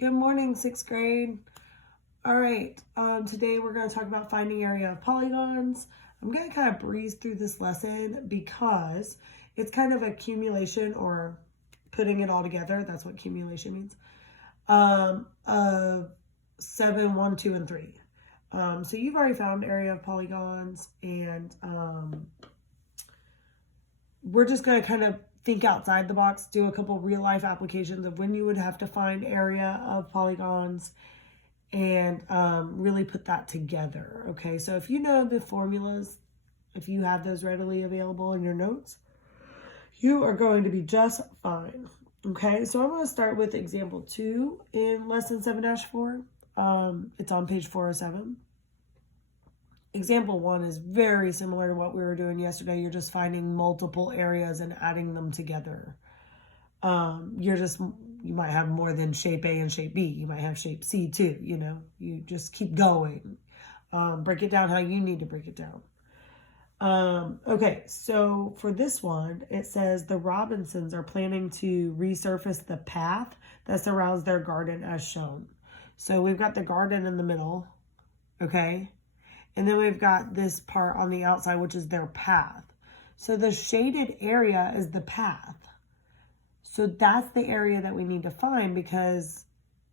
Good morning, sixth grade. All right, today we're going to talk about finding area of polygons. I'm going to kind of breeze through this lesson because it's kind of accumulation or putting it all together. That's what accumulation means. Of 7, 1, 2, and 3. So you've already found area of polygons, and we're just going to kind of think outside the box, do a couple real life applications of when you would have to find area of polygons and really put that together. Okay, so if you know the formulas, if you have those readily available in your notes, you are going to be just fine. Okay, so I'm going to start with example 2 in lesson 7-4. It's on page 407. Example 1 is very similar to what we were doing yesterday. You're just finding multiple areas and adding them together. You might have more than shape A and shape B. You might have shape C too, you just keep going. Break it down how you need to break it down. Okay, so for this one, it says the Robinsons are planning to resurface the path that surrounds their garden as shown. So we've got the garden in the middle, okay? And then we've got this part on the outside, which is their path. So the shaded area is the path. So that's the area that we need to find because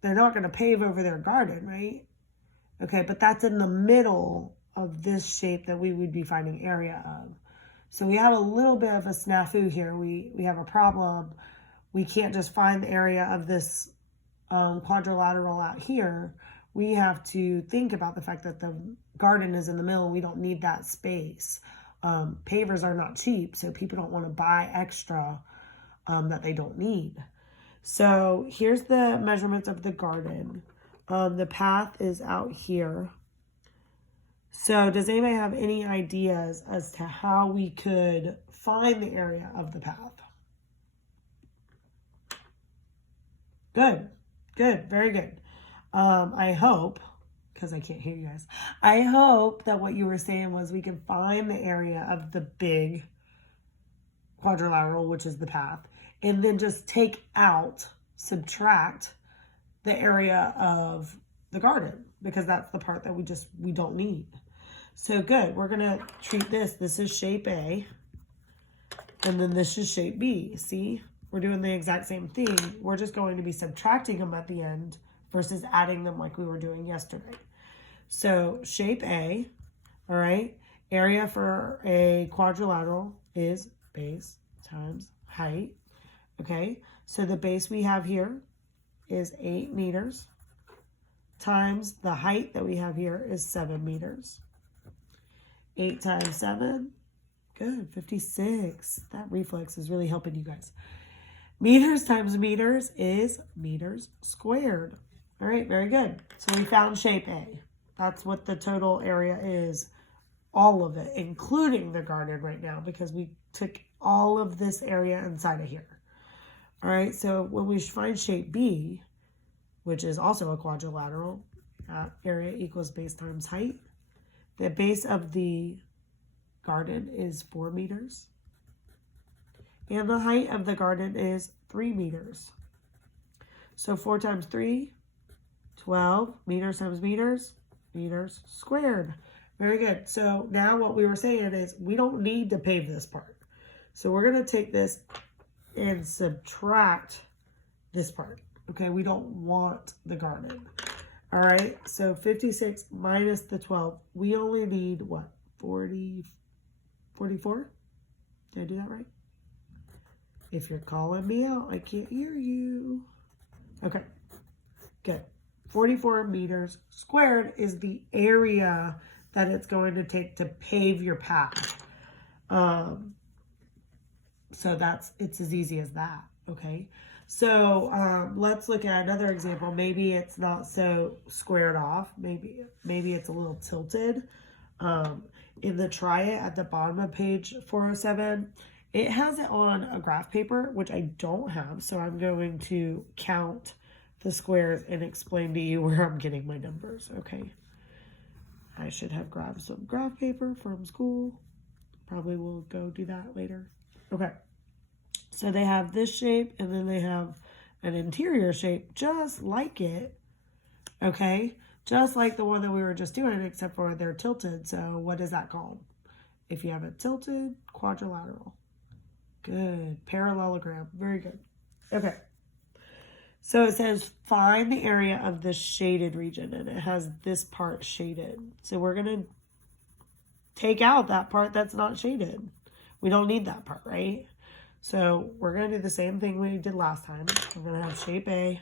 they're not going to pave over their garden, right? Okay, but that's in the middle of this shape that we would be finding area of. So we have a little bit of a snafu here. We have a problem. We can't just find the area of this quadrilateral out here. We have to think about the fact that the garden is in the middle. We don't need that space. Pavers are not cheap, so people don't want to buy extra that they don't need. So here's the measurements of the garden. The path is out here. So does anybody have any ideas as to how we could find the area of the path? Good, very good. I hope, because I can't hear you guys, I hope that what you were saying was we can find the area of the big quadrilateral, which is the path, and then just subtract the area of the garden, because that's the part that we don't need. So good, we're gonna treat this is shape A, and then this is shape B. See, we're doing the exact same thing. We're just going to be subtracting them at the end versus adding them like we were doing yesterday. So shape A, all right, area for a quadrilateral is base times height. Okay, so the base we have here is 8 meters times the height that we have here is 7 meters. 8 times 7, good, 56. That reflex is really helping you guys. Meters times meters is meters squared. All right, very good. So we found shape A. That's what the total area is, all of it, including the garden right now, because we took all of this area inside of here. All right, so when we find shape B, which is also a quadrilateral, area equals base times height. The base of the garden is 4 meters. And the height of the garden is 3 meters. So 4 times 3, 12 meters times meters, meters squared. Very good. So now what we were saying is we don't need to pave this part. So we're going to take this and subtract this part. Okay, we don't want the garden. All right, so 56 minus the 12. We only need what? 44? Did I do that right? If you're calling me out, I can't hear you. Okay, good. 44 meters squared is the area that it's going to take to pave your path. So it's as easy as that, okay? So let's look at another example. Maybe it's not so squared off. Maybe it's a little tilted. In the try it at the bottom of page 407, it has it on a graph paper, which I don't have. So I'm going to count the squares and explain to you where I'm getting my numbers, okay? I should have grabbed some graph paper from school. Probably will go do that later. Okay. So they have this shape, and then they have an interior shape just like it, okay? Just like the one that we were just doing, except for they're tilted. So what is that called? If you have a tilted quadrilateral. Good. Parallelogram. Very good. Okay. So it says find the area of the shaded region, and it has this part shaded. So we're going to take out that part that's not shaded. We don't need that part, right? So we're going to do the same thing we did last time. We're going to have shape A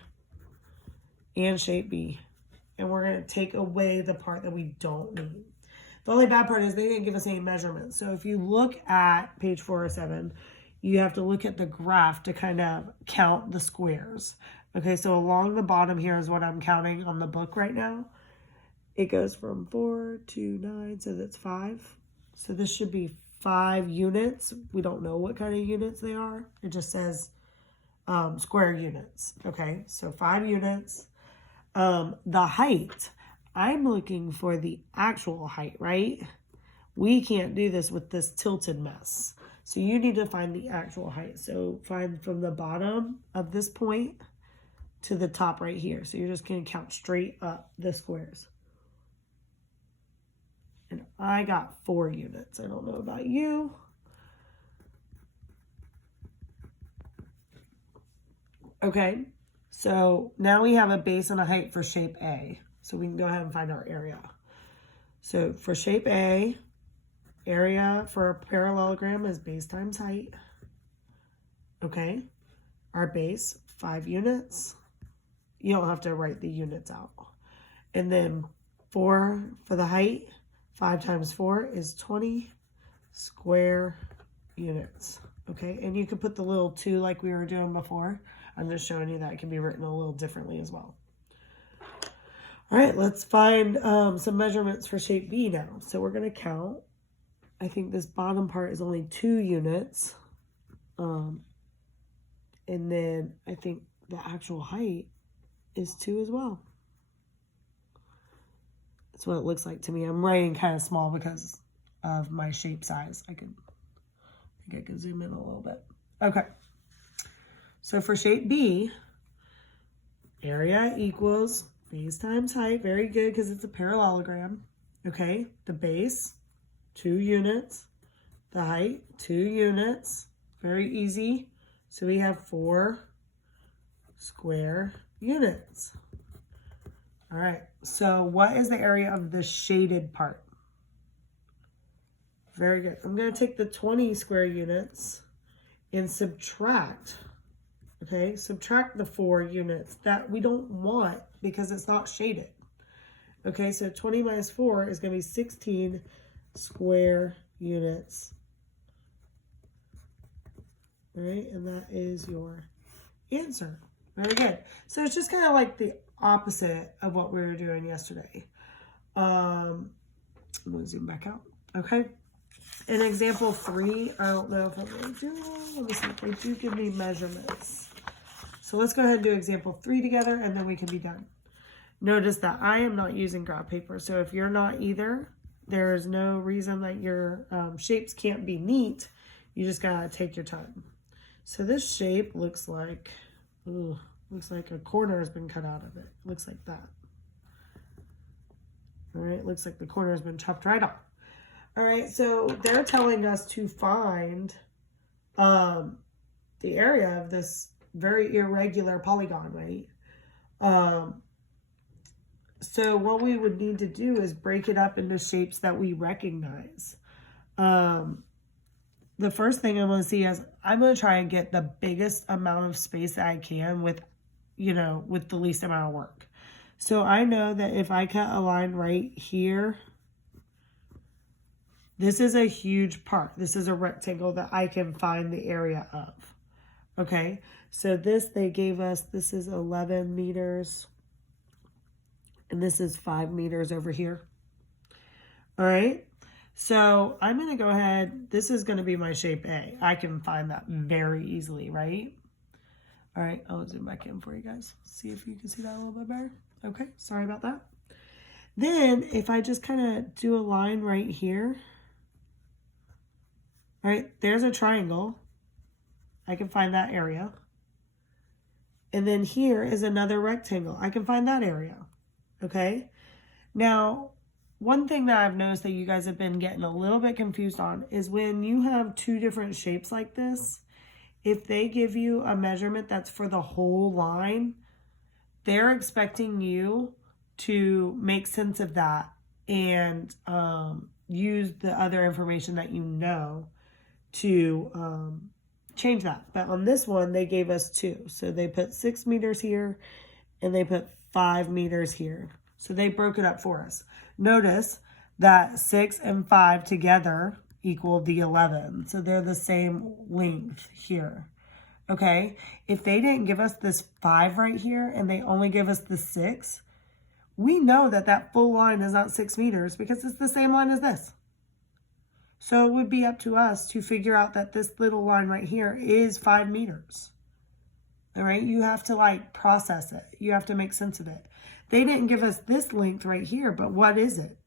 and shape B. And we're going to take away the part that we don't need. The only bad part is they didn't give us any measurements. So if you look at page 407, you have to look at the graph to kind of count the squares. Okay, so along the bottom here is what I'm counting on the book right now. It goes from 4 to 9, so that's 5. So this should be 5 units. We don't know what kind of units they are. It just says square units. Okay, so 5 units. The height, I'm looking for the actual height, right? We can't do this with this tilted mess. So you need to find the actual height. So find from the bottom of this point to the top right here. So you're just going to count straight up the squares. And I got 4 units. I don't know about you. Okay, so now we have a base and a height for shape A. So we can go ahead and find our area. So for shape A, area for a parallelogram is base times height. Okay, our base, 5 units. You don't have to write the units out. And then 4 for the height, 5 times 4 is 20 square units. Okay, and you could put the little 2 like we were doing before. I'm just showing you that it can be written a little differently as well. All right, let's find some measurements for shape B now. So we're going to count. I think this bottom part is only 2 units. And then I think the actual height is 2 as well. That's what it looks like to me. I'm writing kind of small because of my shape size. I think I can zoom in a little bit. Okay. So for shape B, area equals base times height. Very good because it's a parallelogram. Okay. The base, 2 units. The height, 2 units. Very easy. So we have 4 square units. All right, so what is the area of the shaded part? Very good. I'm going to take the 20 square units and subtract, okay? Subtract the 4 units that we don't want because it's not shaded. Okay, so 20 minus 4 is going to be 16 square units. All right, and that is your answer. Very good. So it's just kind of like the opposite of what we were doing yesterday. I'm going to zoom back out. Okay. In example 3, I don't know if I'm going to do, let me see if they do give me measurements. So let's go ahead and do example 3 together and then we can be done. Notice that I am not using graph paper. So if you're not either, there is no reason that your shapes can't be neat. You just got to take your time. So this shape looks like, looks like a corner has been cut out of it. Looks like that. All right, looks like the corner has been chopped right off. All right, so they're telling us to find the area of this very irregular polygon, right? So what we would need to do is break it up into shapes that we recognize. The first thing I'm going to see is I'm going to try and get the biggest amount of space that I can with, with the least amount of work. So I know that if I cut a line right here, this is a huge part. This is a rectangle that I can find the area of. Okay, so this, they gave us, this is 11 meters. And this is 5 meters over here. All right. So I'm going to go ahead. This is going to be my shape A. I can find that very easily, right? All right. I'll zoom back in for you guys. See if you can see that a little bit better. Okay. Sorry about that. Then if I just kind of do a line right here. All right. There's a triangle. I can find that area. And then here is another rectangle. I can find that area. Okay. Now, one thing that I've noticed that you guys have been getting a little bit confused on is when you have two different shapes like this, if they give you a measurement that's for the whole line, they're expecting you to make sense of that and use the other information that you know to change that. But on this one, they gave us 2. So they put 6 meters here and they put 5 meters here. So they broke it up for us. Notice that 6 and 5 together equal the 11. So they're the same length here. Okay, if they didn't give us this 5 right here and they only give us the 6, we know that that full line is not 6 meters because it's the same line as this. So it would be up to us to figure out that this little line right here is 5 meters. All right, you have to like process it. You have to make sense of it. They didn't give us this length right here, but what is it?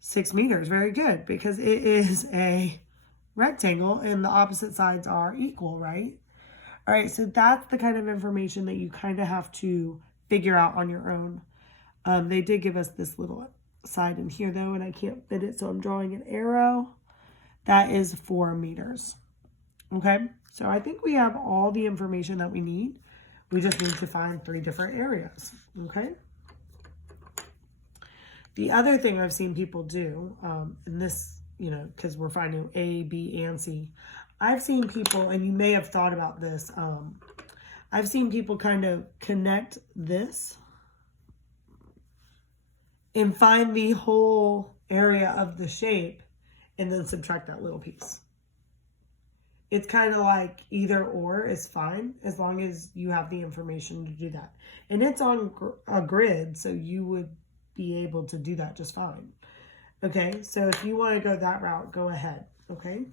6 meters, very good, because it is a rectangle and the opposite sides are equal, right? All right, so that's the kind of information that you kind of have to figure out on your own. They did give us this little side in here though, and I can't fit it, so I'm drawing an arrow. That is 4 meters. Okay, so I think we have all the information that we need. We just need to find 3 different areas, okay? The other thing I've seen people do, and this, you know, because we're finding A, B, and C, I've seen people, and you may have thought about this, I've seen people kind of connect this and find the whole area of the shape and then subtract that little piece. It's kind of like either or is fine as long as you have the information to do that. And it's on a grid, so you would be able to do that just fine. Okay, so if you want to go that route, go ahead, okay?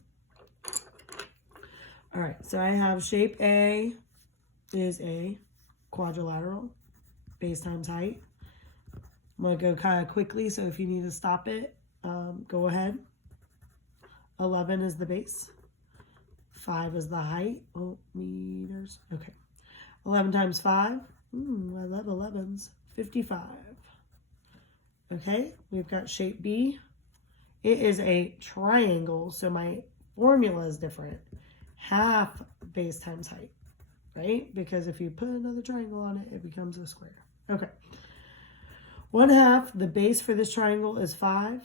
All right, so I have shape A is a quadrilateral, base times height. I'm going to go kind of quickly, so if you need to stop it, go ahead. 11 is the base. 5 is the height. Oh, meters. Okay. 11 times 5. I love 11s. 55. Okay, we've got shape B. It is a triangle, so my formula is different. Half base times height, right? Because if you put another triangle on it, it becomes a square. Okay. 1/2, the base for this triangle is 5.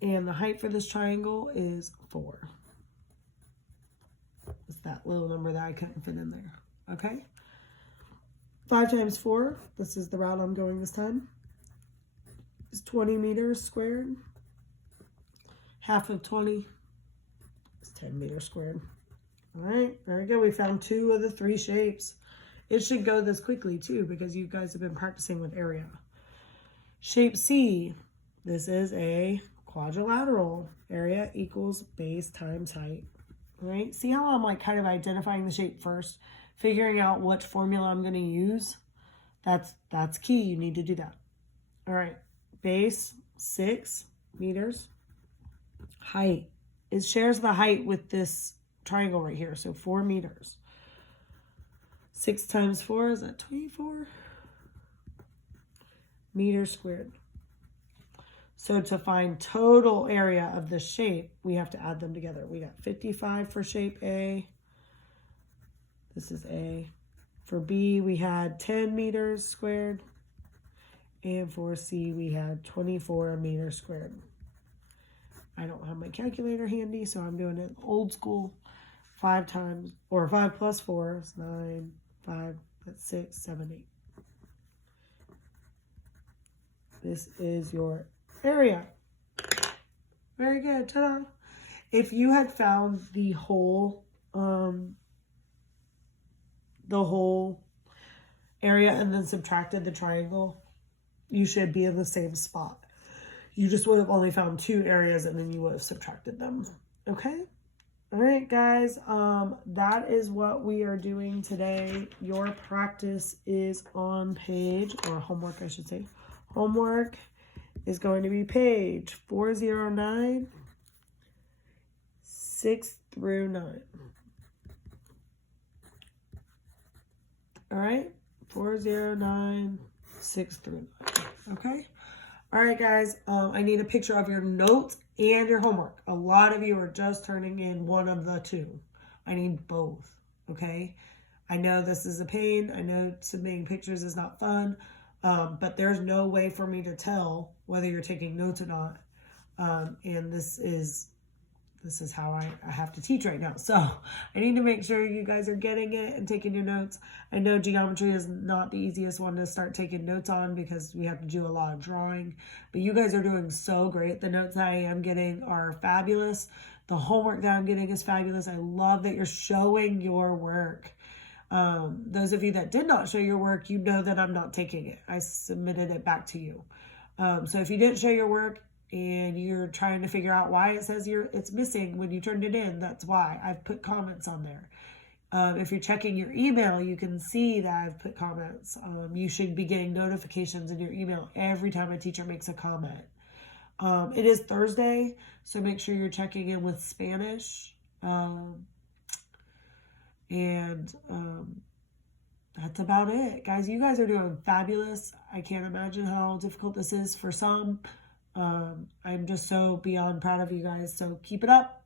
And the height for this triangle is 4. It's that little number that I couldn't fit in there. Okay. 5 times 4, this is the route I'm going this time, is 20 meters squared. Half of 20 is 10 meters squared. All right, very good. We found 2 of the 3 shapes. It should go this quickly too because you guys have been practicing with area. Shape C, this is a quadrilateral. Area equals base times height. All right, see how I'm like kind of identifying the shape first, figuring out which formula I'm going to use. That's key. You need to do that. All right, base 6 meters. Height, it shares the height with this triangle right here, so 4 meters. 6 times 4 is that 24 meters squared. So to find total area of the shape, we have to add them together. We got 55 for shape A. This is A. For B, we had 10 meters squared. And for C, we had 24 meters squared. I don't have my calculator handy, so I'm doing it old school. 5 times, or 5 plus 4 is 9, 5, that's 6, 7, 8. This is your area. Very good. Ta-da. If you had found the whole area and then subtracted the triangle, you should be in the same spot. You just would have only found 2 areas and then you would have subtracted them. Okay? All right, guys. That is what we are doing today. Your practice is on page, or homework, I should say. Homework is going to be page 409, 6 through 9. All right, 40963. Okay. All right, guys. I need a picture of your notes and your homework. A lot of you are just turning in one of the two. I need both. Okay. I know this is a pain. I know submitting pictures is not fun, but there's no way for me to tell whether you're taking notes or not. And this is how I have to teach right now. So I need to make sure you guys are getting it and taking your notes. I know geometry is not the easiest one to start taking notes on because we have to do a lot of drawing, but you guys are doing so great. The notes that I am getting are fabulous. The homework that I'm getting is fabulous. I love that you're showing your work. Those of you that did not show your work, you know that I'm not taking it. I submitted it back to you. So if you didn't show your work and you're trying to figure out why it says it's missing when you turned it in, that's why. I've put comments on there. If you're checking your email, you can see that I've put comments. You should be getting notifications in your email every time a teacher makes a comment. It is Thursday, so make sure you're checking in with Spanish. That's about it. Guys, you guys are doing fabulous. I can't imagine how difficult this is for some. I'm just so beyond proud of you guys. So keep it up.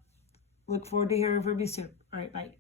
Look forward to hearing from you soon. All right, bye.